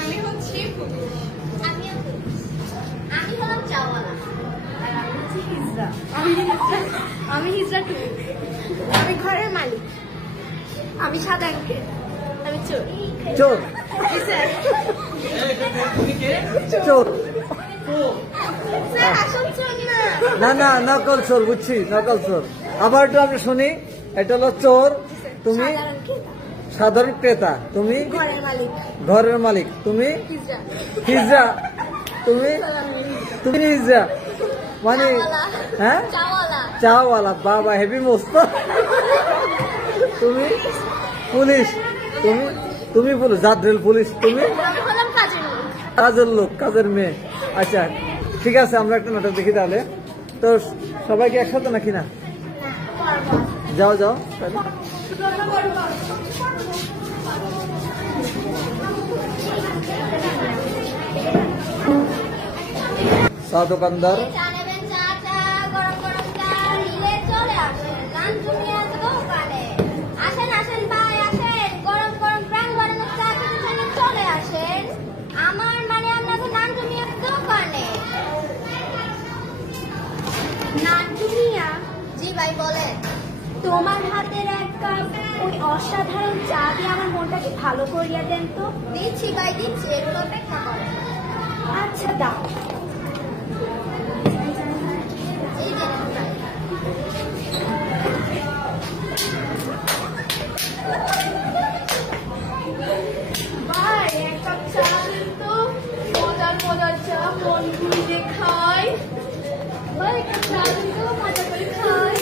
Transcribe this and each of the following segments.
আমি হচ্ছি পুলিশ। আমি হলাম চাওয়ালা। আমি হিজড়া টু। আমি ঘরের মালিক। আমি সাদা আঙ্কেল। আমি চোর। চোর চোর না না নকল চোর বুঝছি নকল চোর। আবার একটু আমরা শুনি। এটা হলো চোর, তুমি সাধারণ ক্রেতা, তুমি ঘরের মালিক, তুমি হিজড়া, তুমি তুমি হিজড়া মানে হ্যাঁ চাওয়ালা। বাবা হেভি মস্ত। তুমি পুলিশ, তুমি পুলিশ জাদ্রেল পুলিশ, তুমি কাজের লোক, কাজের মেয়ে। আচ্ছা ঠিক আছে, আমরা একটা নাটক দেখি তাহলে। তো সবাইকে একসাথে নাকি না? যাও যাও চা দোকানদার। জি ভাই বলেন। তোমার হাতের এক কাপ ওই অসাধারণ চা দিয়ে আমার মনটাকে ভালো করিয়া দেন তো। দিচ্ছি ভাই দিচ্ছি, এগুলো অপেক্ষা করেন। আচ্ছা দাও। এই যে ভাই এক কাপ চা দিন তো, মজার মজার চা, মন ভুলিয়ে খাই। ভাই এক কাপ চা দিন তো, মজা করে খাই।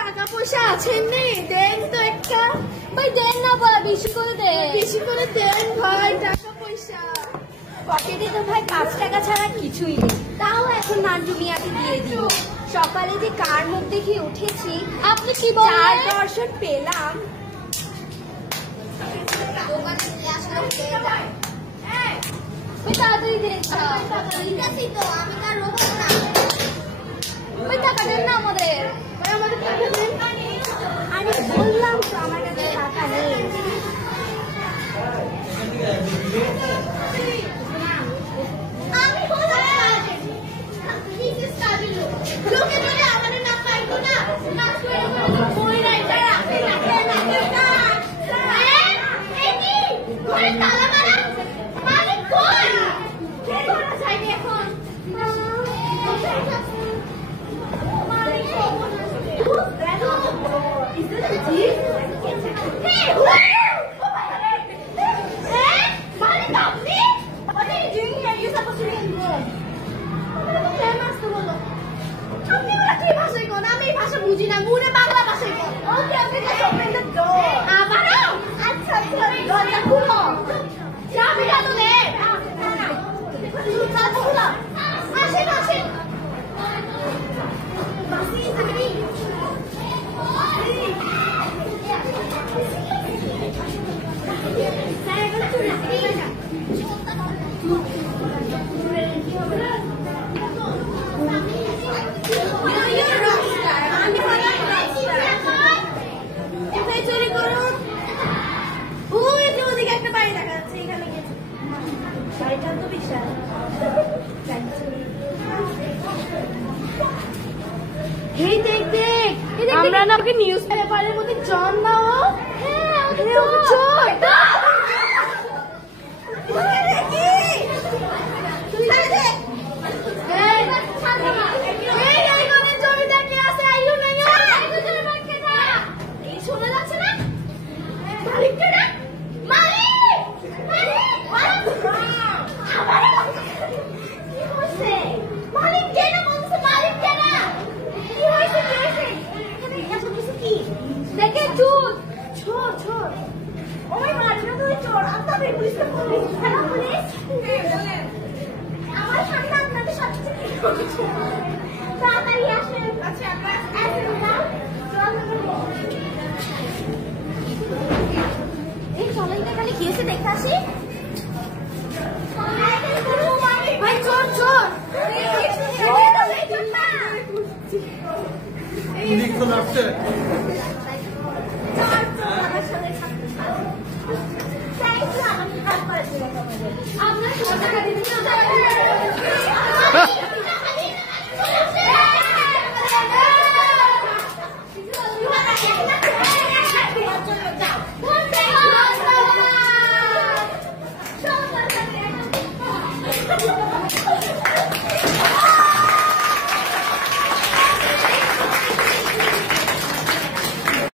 টাকা পয়সা আছেন নেই, দেন তো একটা। ভাই দেন না ভাই, বেশি করে দেন, বেশি করে দেন ভাই টাকা পয়সা। পকেটে তো ভাই 5 টাকা ছাড়া কিছুই নেই, তাও এখন নান্টু মিয়াকে দিয়ে দিও। সকালে যে কার মুখ দেখে উঠেছি, আপনি কি বলেন? 4 দর্শন পেলাম। তাড়াতাড়ি দেন, ঠিক তো, আমি কার রোবট না। টাকা দেন না আমাদের, আমাদের টাকা দেন। আরে বললাম তো আমার কাছে টাকা নেই। আমি হলাম লোকে বলে আমাদের নাম পাইতো না, নাম করে বই রাইটার আছে না না না। এই ঘরে তালা মারা মালিক কই? কে ধরা যায়নি এখন? মালিক আমি ভাষা বুঝি না, মুড়ে বাংলা ভাষায় কোন। ওকে ওকে ওপেন দ্য ডোর। আমারও আচ্ছা দরজা খুলো। চাবিটা তো দে। দরজা খুলো। আসেন আসেন। বাসি সামনে। আমরা না ওকে নিউজ পেপারের মধ্যে জন দাও। হ্যাঁ শোনা যাচ্ছে না? মালিককে না, মালিক কি হয়েছে? মালিক কেন বলছে? মালিক কেন? কি হয়েছে? এখানে এত কিছু কি দেখে? চোর চোর চোর। ওই মালিক তো চোর। আপনাদের পুলিশকে পুলিশ থানা পুলিশ আমার সামনে আপনাদের সাথে তাড়াতাড়ি আসেন। আচ্ছা আসেন না এই চলেন এখানে কি হয়েছে দেখতে আসি। পুলিশ চলে আসছে। আপনার 100 টাকা দিতে